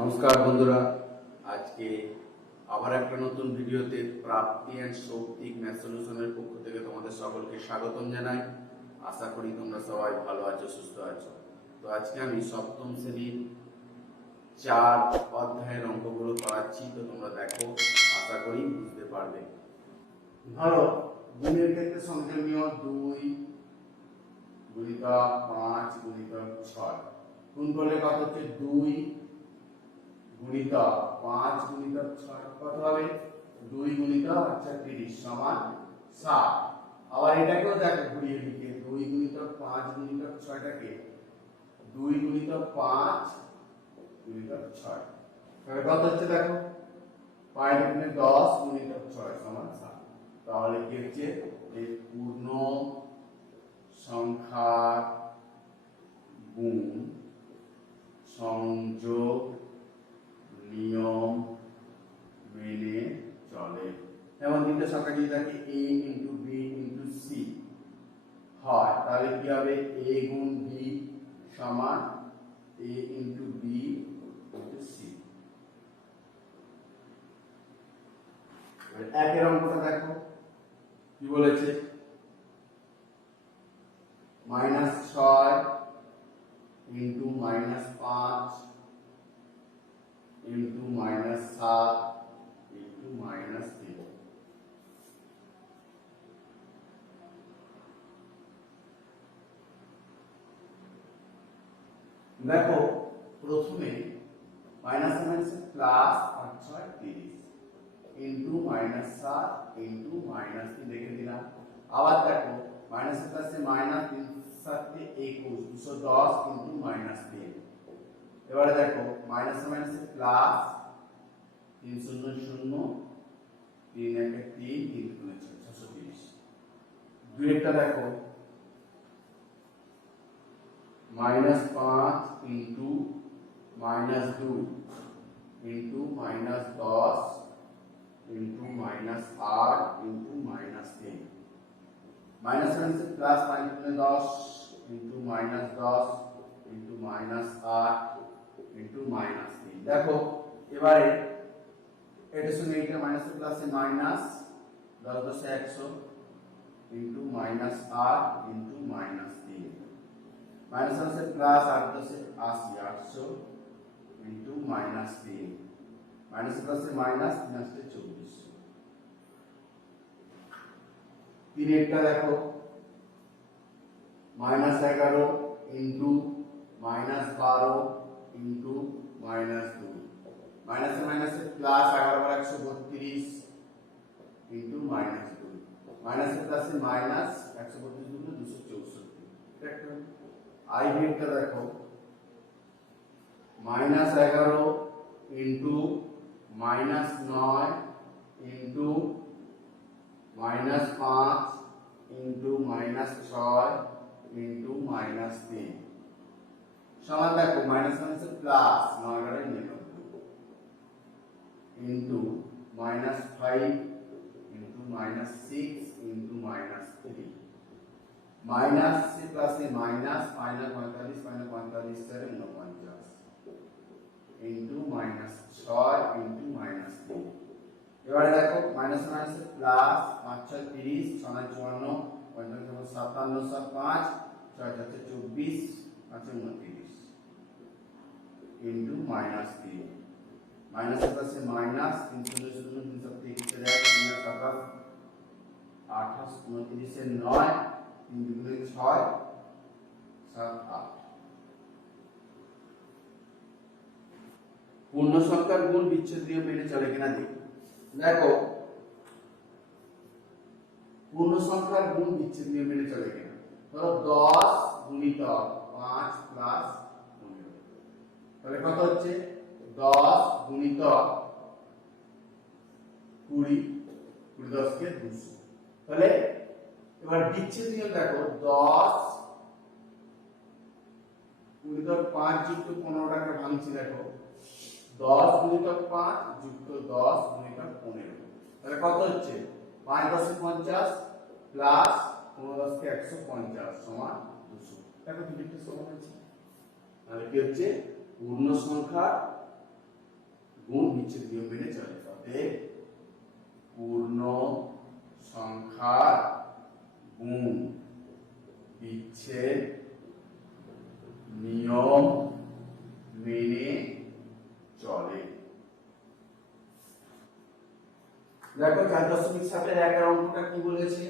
নমস্কার বন্ধুরা, আজকে আবার একটা নতুন ভিডিওতে প্রাপ্তি অ্যান্ড সৌপ্তিক ম্যাথ সলিউশনের পক্ষ থেকে তোমাদের সকলকে স্বাগতম জানাই। আশা করি তোমরা সবাই ভালো আছো, সুস্থ আছো। তো আজকে আমি সপ্তম শ্রেণীর 4 অধ্যায়ের অঙ্কগুলো করাচ্ছি, তো তোমরা দেখো, আশা করি বুঝতে পারবে। ধরো গুণের ক্ষেত্রে সংযোগনীয় 2 গুণিতক 5 গুণিতক 6 গুণ করলে কত হচ্ছে 2 গুণিতক 5 গুণিতক 6 কত হবে 2 গুণিতক 30 সমান 7। আবার এটাকেও দেখো ঘুরিয়ে লিখে 2 গুণিতক 5 গুণিতক 6টাকে 2 গুণিতক 5 গুণিতক 6 তাহলে কত হচ্ছে দেখো 5 গুণে 10 গুণিতক 6 সমান 7। তাহলে কি হচ্ছে এই পূর্ণ সংখ্যার গুণ সংযোগ নিয়ম মেনে চলে। যেমন তিনটে সংখ্যা যদি থাকে a into b into c হয়, তাহলে কি হবে a গুণ b সমান a into b into c। একের অঙ্কটা দেখো কি বলেছে, -6 ইন্টু -5 ইন্টু -7 ইন্টু -3। দেখো প্রথমে মাইনাস মাইনাসে প্লাস 5 6 30 ইন্টু -7 ইন্টু -3 লিখে দিলাম। আবার দেখো মাইনাস প্লাসে মাইনাস 3 7 21 210 ইন্টু -3। এবারে দেখো মাইনাস মাইনাসে প্লাস 3 0 0 3 1 3 3 2 630। দুইটা দেখো -5 into -2 into -10 into -8 into -3। Minus মাইনাসে প্লাস 5 10 ইন্টু -10 ইন্টু -8 ইন্টু -3। দেখো এবারে এটার সঙ্গে এটা মাইনাস প্লাসে মাইনাস 10 10 100 ইন্টু -8 ইন্টু -3। মাইনাস আছে প্লাস 8 10 80 800 ইন্টু -3। মাইনাস প্লাসে মাইনাস 3 আসছে 2400। তিন একটা দেখো -11 ইন্টু -12 ইন্টু -2। মাইনাসে মাইনাসে প্লাস 11 বার 132 ইন্টু -2। মাইনাসে প্লাসে মাইনাস 132 গুণ 264। এটা আই ভেক্টর দেখো -11 ইন্টু -9 ইন্টু -5 ইন্টু -6 ইন্টু -3 সমান দেখো মাইনাস মাইনাসে plus 9 11 99 into -5 into -6 into -3। Minus সে প্লাসে minus final 45 final 45 7 49 into -6 into -3। এবারে দেখো মাইনাস মাইনাসে প্লাস 5 6 30 6 9 54 55 57 7 5 6 4 24 5 29 ইন্টু -3। মাইনাস প্লাসে মাইনাস 3 0 0 3 7 3 যায় 3 7 28 29 এর 9 3 2 6 7 8। পূর্ণ সংখ্যার গুণ বিচ্ছেদ নিয়ম মেনে চলে কিনা দেখো। দেখো পূর্ণ সংখ্যার গুণ বিচ্ছেদ নিয়ম মেনে চলে কিনা। ধরো 10 গুণিতক 5 প্লাস 15, তাহলে কত হচ্ছে 10 গুণিতক 20 20 10 কে 200। তাহলে এবার বিচ্ছেদ নিয়ম দেখো 10 গুণিতক 5 যুক্ত 15টাকে ভাঙছি। দেখো 10 গুণিতক 5 যুক্ত 10 গুণিতক 15, তাহলে কত হচ্ছে 5 10 50 প্লাস 15 10 কে 150 সমান 200। দেখো দুটো সমান আছে, তাহলে কি হচ্ছে পূর্ণ সংখ্যার গুণ বিচ্ছেদ নিয়ম মেনে চলে। অতএব পূর্ণ সংখ্যার গুণ বিচ্ছেদ নিয়ম মেনে চলে। দেখো 4.7 এর অঙ্কটা কি বলেছে,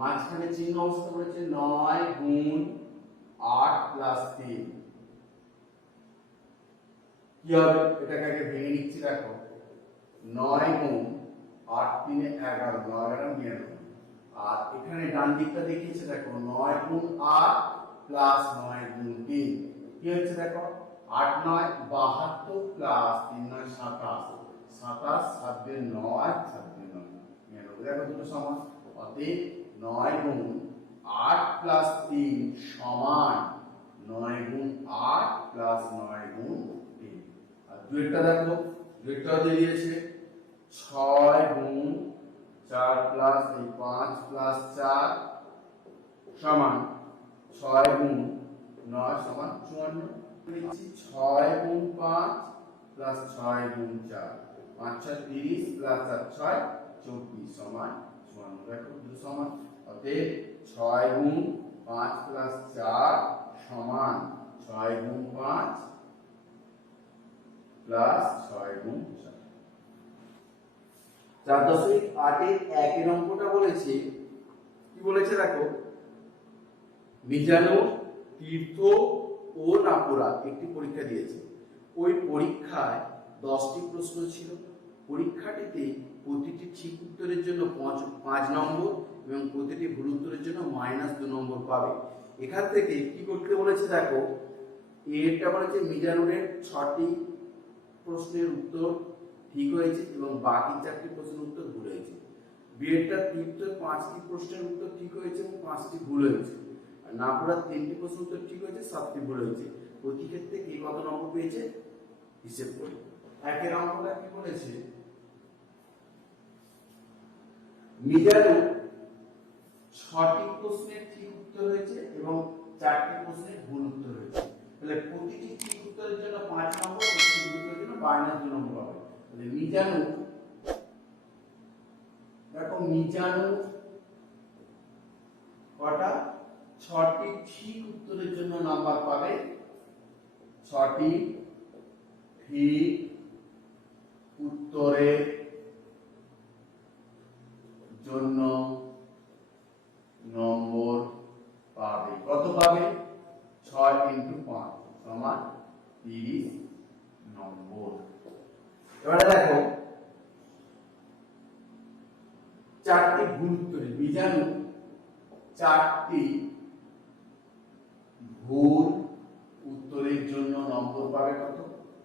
মাঝখানে চিহ্ন অবস্থা বলেছে 9 গুণ 8 প্লাস 3। কি হবে, এটাকে আগে ভেঙে নিচ্ছি। দেখো 9 গুণ 8 3 11, 9 11 99। আর এখানে ডান দিকটা দেখিয়েছে, দেখো 9 গুণ 8 প্লাস 9 গুণ 3 কি হচ্ছে, দেখো 8 9 72 প্লাস 3 9 27, 27 7 2 9, 7 2 9 99। দেখো দুটো সমান। অতএব 9 গুণ 8 প্লাস 3 সমান 9 গুণ 8 প্লাস 9 গুণ 3। আর দুইটা দেখো, দুইটা দিয়ে দিয়েছে 6 গুণ 4 প্লাস 5 প্লাস 4 সমান 6 গুণ 9 সমান 54। লিখছি 6 গুণ 5 প্লাস 6 গুণ 4, 5 6 30 প্লাস 4 6 24 সমান 54। দেখো দুটো সমান। অতএব 6 গুণ 5 প্লাস 4 সমান 6 গুণ 5 প্লাস 6 গুণ 4। 4.8 এর 1 এর অঙ্কটা বলেছে, কি বলেছে দেখো, মিজানো, তীর্থ ও নাপুরা একটি পরীক্ষা দিয়েছে। ওই পরীক্ষায় 10টি প্রশ্ন ছিল। পরীক্ষাটিতে প্রতিটি ঠিক উত্তরের জন্য 5 নম্বর এবং প্রতিটি ভুল উত্তরের জন্য -2 নম্বর পাবে। এখান থেকে কি করতে বলেছে দেখো, এটা বলেছে মিজানুরের 6টি প্রশ্নের উত্তর ঠিক হয়েছে এবং বাকি 4টি প্রশ্নের উত্তর ভুল হয়েছে। বিয়েরটা তীর্থের 5টি প্রশ্নের উত্তর ঠিক হয়েছে এবং 5টি ভুল হয়েছে। আর নাপুরার 3টি প্রশ্নের উত্তর ঠিক হয়েছে, 7টি ভুল হয়েছে। প্রতি ক্ষেত্রে কে কত নম্বর পেয়েছে হিসেব করি। একের অঙ্কটা কি বলেছে, মিজানু 6টি প্রশ্নের ঠিক উত্তর হয়েছে এবং 4টি প্রশ্নের ভুল উত্তর হয়েছে। তাহলে প্রতিটি ঠিক উত্তরের জন্য 5 নম্বর, প্রতিটি ভুল উত্তরের জন্য -2 নম্বর পাবে। তাহলে মিজানু, দেখো মিজানু কটা, 6টি ঠিক উত্তরের জন্য নাম্বার পাবে, 6টি ঠিক উত্তরের জন্য নম্বর পাবে। কত পাবে, 6 × 5 সমান 30 নম্বর। এবারে দেখো 4টি ভুল উত্তরে মিজানু 4টি ভুল উত্তরের জন্য নম্বর পাবে কত,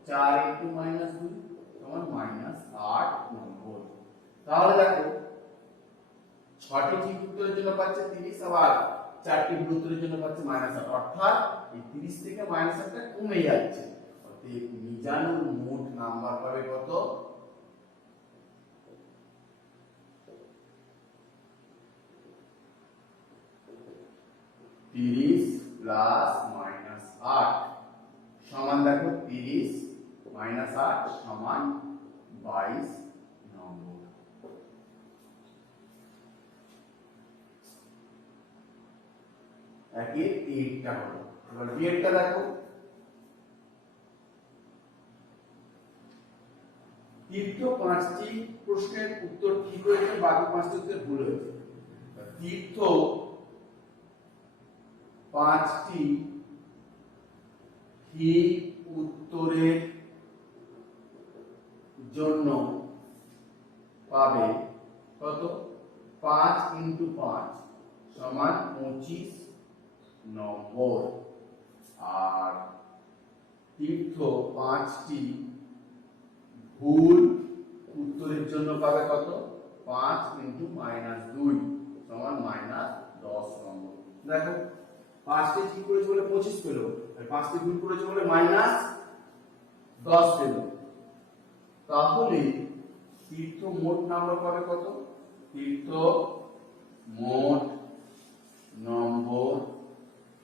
4 × -2 সমান -8 নম্বর। তাহলে দেখো 6টি ঠিক উত্তরের জন্য পাচ্ছে 30, আবার 4টি ভুল উত্তরের জন্য পাচ্ছে -8, অর্থাৎ এই 30 থেকে -8টা কমে যাচ্ছে। অতএব মিজানুর মোট নাম্বার পাবে কত, 30 প্লাস -8 সমান, দেখো 30 -8 সমান 22 নম্বর। একে এইটা হলো। এবার বিয়েরটা দেখো, তীর্থ 5টি প্রশ্নের উত্তর ঠিক হয়েছে, বাকি 5টি উত্তর ভুল হয়েছে। তীর্থ 5টি ঠিক উত্তরের জন্য পাবে কত, 5 × 5 সমান 25 নম্বর। আর তীর্থ 5টি ভুল উত্তরের জন্য পাবে কত, 5 × -2 সমান -10 নম্বর। দেখো 5টি ঠিক করেছে বলে 25 পেল, আর 5টি ভুল করেছে বলে -10 পেল। তাহলে তীর্থ মোট নাম্বার পাবে কত, তীর্থ মোট নম্বর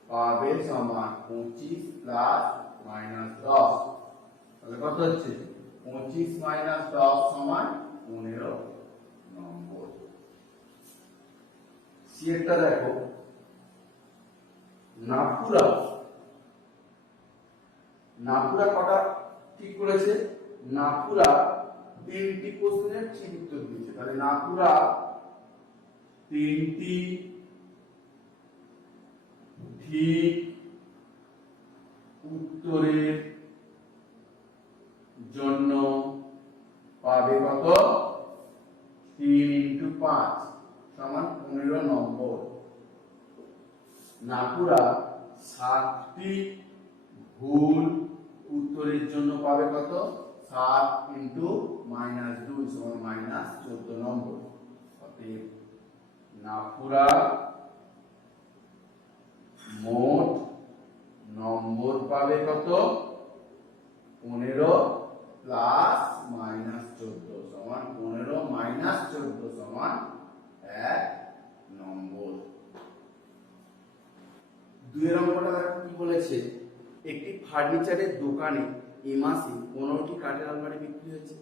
পাবে সমান 25 প্লাস -10। তাহলে কত হচ্ছে 25 মাইনাস 10 সমান 15 নম্বর। সিয়েরটা দেখো, নাপুরা কটা ঠিক করেছে? নাপুরা 3টি প্রশ্নের ঠিক উত্তর দিয়েছে। তাহলে নাপুরা 3টি ঠিক উত্তরের জন্য পাবে কত? 3 × 5 সমান 15 নম্বর। নাপুরা 7টি ভুল উত্তরের জন্য পাবে কত? 7 × -2 সমান -14 নম্বর। অতএব নাপুরা মোট নম্বর পাবে কত? 15 প্লাস -14 সমান 15 -14 সমান 1 নম্বর। 2 নম্বরটা দেখো কি বলেছে? একটি ফার্নিচারের দোকানে এ মাসে 15টি কাঠের আলমারি বিক্রি হয়েছে।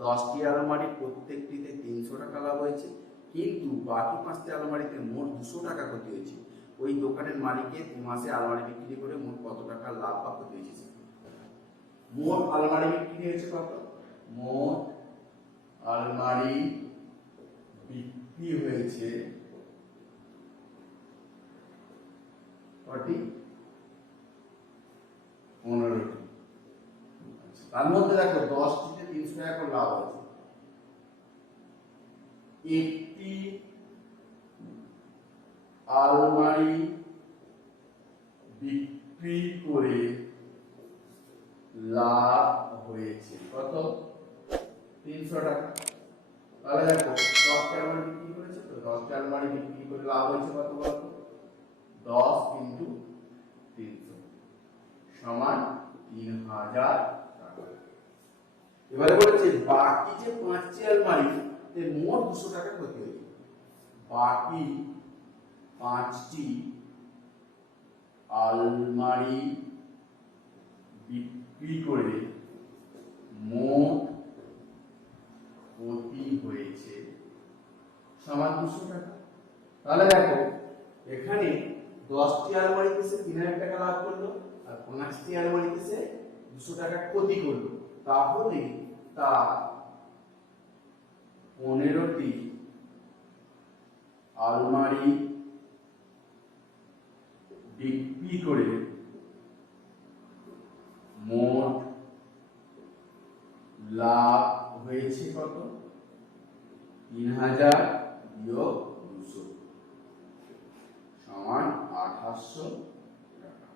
10টি আলমারির প্রত্যেকটিতে 300 টাকা লাভ হয়েছে, কিন্তু বাকি 5টি আলমারিতে মোট 200 টাকা ক্ষতি হয়েছে। ওই দোকানের মালিকের এ মাসে আলমারি বিক্রি করে মোট কত টাকা লাভ বা ক্ষতি হয়েছে? মোট আলমারি বিক্রি হয়েছে কত? মোট আলমারি বিক্রি হয়েছে কটি? 15টি। তার মধ্যে দেখো 10টিতে 300 টাকা করে লাভ হয়েছে। একটি আলমারি বিক্রি করে লাভ হয়েছে কত? 300 টাকা। তাহলে দেখো 10টি আলমারি বিক্রি করেছে, তো 10টি আলমারি বিক্রি করে লাভ হয়েছে কত বলতো? 10 × 300 সমান 3000 টাকা। এবারে বলেছে বাকি যে 5টি আলমারিতে মোট 200 টাকা ক্ষতি হয়েছে। বাকি 5টি আলমারি বিক্রি করে মোট ক্ষতি হয়েছে সমান 200 টাকা। তাহলে দেখো এখানে 10টি আলমারিতে সে 3000 টাকা লাভ করলো, আর 5টি আলমারিতে সে 200 টাকা ক্ষতি করলো। তাহলে তার 15টি আলমারি বিক্রি করে মোট লাভ হয়েছে কত? 3000 বিয়োগ 200 সমান 2800 টাকা।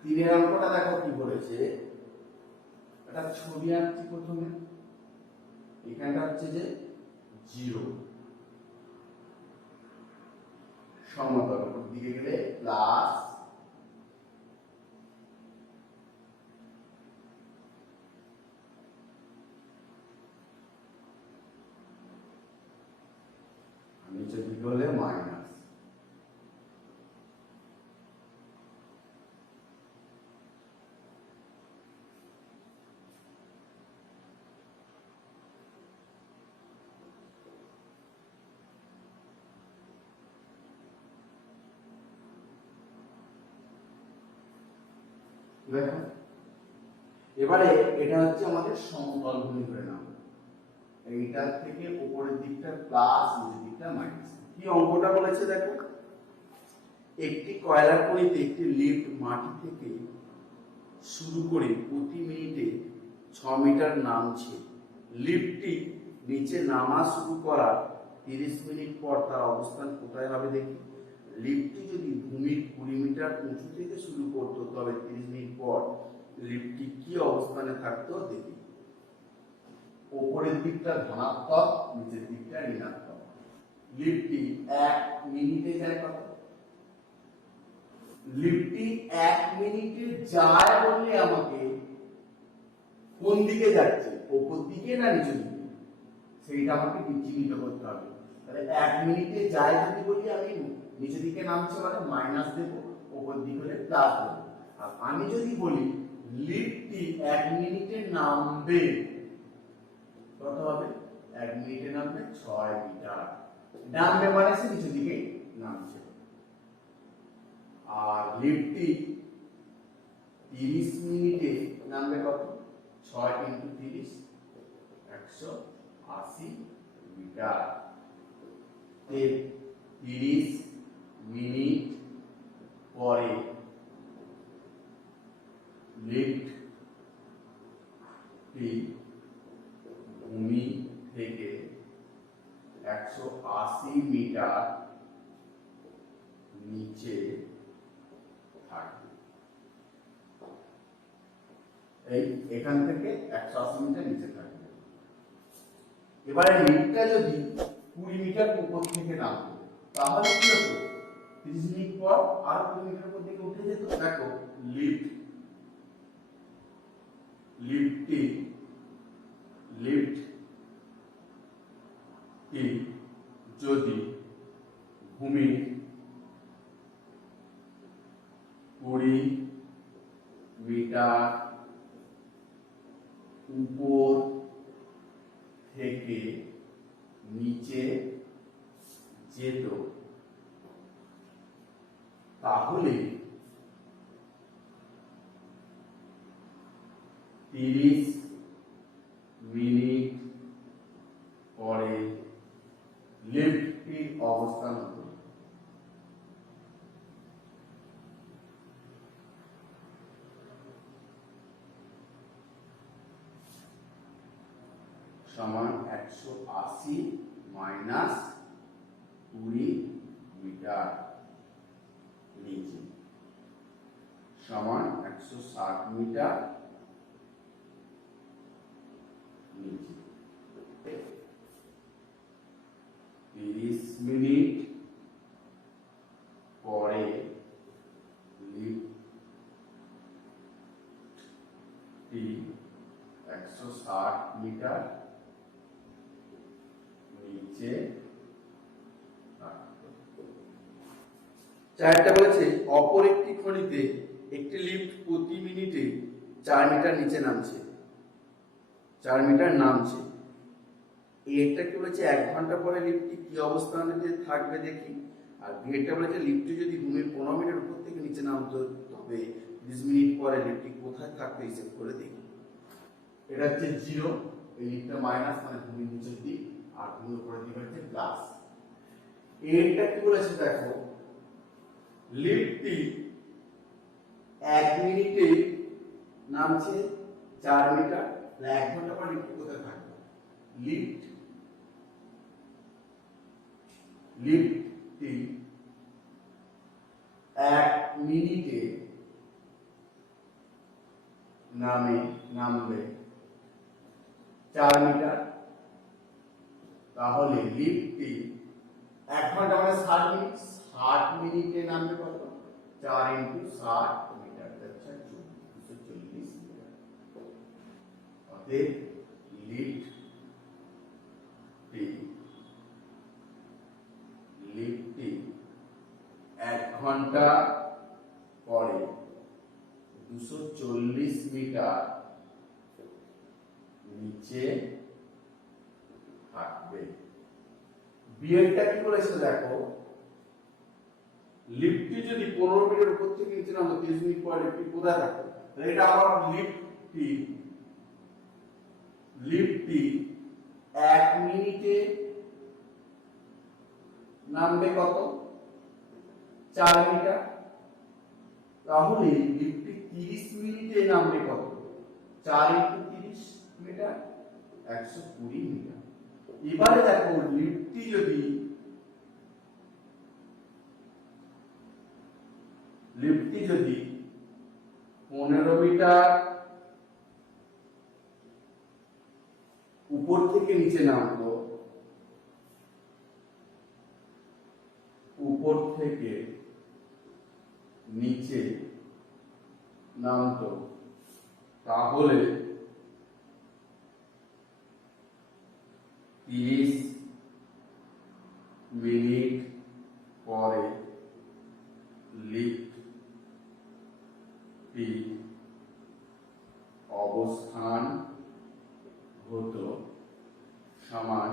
3 অঙ্কটা দেখো কি বলেছে? একটা ছবি আঁকছি প্রথমে। এখানটা হচ্ছে যে 0 সমতল, উপর দিকে গেলে প্লাস, নিচের দিকে হলে মাইনাস। দেখো এবারে এটা হচ্ছে আমাদের সমতল ভূমি ধরে নাও। এইটার থেকে উপরের দিকটা প্লাস, নিচের দিকটা মাইনাস। কি অঙ্কটা বলেছে দেখো? একটি কয়লার খনিতে একটি লিফট মাটি থেকে শুরু করে প্রতি মিনিটে 6 মিটার নামছে। লিফটটি নিচে নামা শুরু করার 30 মিনিট পর তার অবস্থান কোথায় হবে দেখি? লিফটটি যদি ভূমির 20 মিটার উঁচু থেকে শুরু করতো, তবে 30 মিনিট পর লিফটটি কি অবস্থানে থাকতো দেখি। উপরের দিকটা ধনাত্মক, নিচের দিকটা ঋণাত্মক। লিফটটি 1 মিনিটে যায় কত? লিফটটি 1 মিনিটে যায় বললে আমাকে কোন দিকে যাচ্ছে, উপর দিকে না নিচের দিকে, সেইটা আমাকে চিহ্নিত করতে হবে। তাহলে 1 মিনিটে যায় যদি বলি আমি নিচের দিকে নামছে মানে মাইনাস দেবো, উপর দিকে হলে প্লাস দেবো। আর আমি যদি বলি লিফটটি 1 মিনিটে নামবে কত হবে? 1 মিনিটে নামবে 6 মিটার। নামবে মানে সে নিচের দিকে নামছে। আর লিফটটি 30 মিনিটে নামবে কত? 6 × 30 180 মিটার। 30 মিনিট পরে লিফটটি ভূমি থেকে 180 মিটার নিচে থাকবে। এখান থেকে 180 মিটার নিচে থাকবে। এবারে লিফটটা যদি 20 মিটার উপর থেকে নামতো তাহলে কি হতো? 30 মিনিট পর আর 20 মিটার উপর থেকে উঠে যেত। দেখো লিফটটি যদি ভূমির 20 মিটার উপর থেকে নিচে যেত তাহলে 30 মিনিট পরে লিফটটির অবস্থান হতো সমান 180 মাইনাস 20 মিটার নিচে সমান 160 মিটার নিচে। 30 মিনিট পরে লিফটটি 160 মিটার নিচে চারটা বলেছে অপর একটি খনিতে একটি লিফট প্রতি মিনিটে 4 মিটার নিচে নামছে, 4 মিটার নামছে। এটা কি বলেছে 1 ঘন্টা পরে লিফটটি কি অবস্থানে থাকবে দেখি। আর বিটা বলেছে লিফটটি যদি ভূমির 15 মিটার উপর থেকে নিচে নামতো তবে 30 মিনিট পরে লিফটটি কোথায় থাকবে হিসেব করে দেখি। এটা হচ্ছে 0, এই লিফটটা মাইনাস মানে ভূমির নিচের দিক আর ভূমির উপরের দিক হচ্ছে প্লাস। এটা কি বলেছে দেখো লিফটটি 1 মিনিটে নামছে 4 মিটার, 1 ঘন্টা পর লিফটটি কোথায় থাকবে? লিফটটি 1 মিনিটে নামবে 4 মিটার, তাহলে লিফটটি 1 ঘন্টা মানে 60 মিনিট, 60 মিনিটে নামবে কত? 4 × 60 মিটার, আচ্ছা 240 মিটার। অতএব লিফটটি 1 ঘন্টা পরে 240 মিটার নিচে থাকবে। বিয়েরটা কি বলেছে দেখো লিফটটি যদি 15 মিটার উপর থেকে নিচে নামে 30 মিনিট পরে লিফটটি কোথায় থাকবে? এটা আমার লিফটটি 1 মিনিটে নামবে কত? 4 মিটার, তাহলে লিফটটি 30 মিনিটে নামবে কত? 4 × 30 মিটার 120 মিটার। এবারে দেখো লিফটটি যদি 15 মিটার উপর থেকে নিচে নামতো, উপর থেকে নিচে নামতো তাহলে 30 মিনিট পরে লিফটটি অবস্থান হতো সমান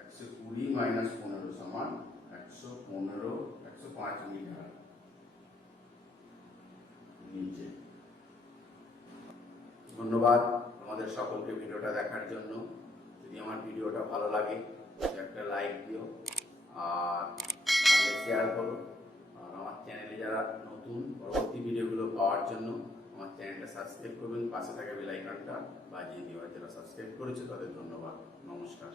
120 মাইনাস 15 সমান 105 মিটার নিচে। ধন্যবাদ তোমাদের সকলকে ভিডিওটা দেখার জন্য। যদি আমার ভিডিওটা ভালো লাগে একটা লাইক দিও আর শেয়ার করো। আর আমার চ্যানেলে যারা নতুন পরবর্তী ভিডিওগুলো পাওয়ার জন্য আমার চ্যানেলটা সাবস্ক্রাইব করবেন, পাশে থাকা বেল আইকনটা বাজিয়ে দিও। আর যারা সাবস্ক্রাইব করেছে তাদের ধন্যবাদ। নমস্কার।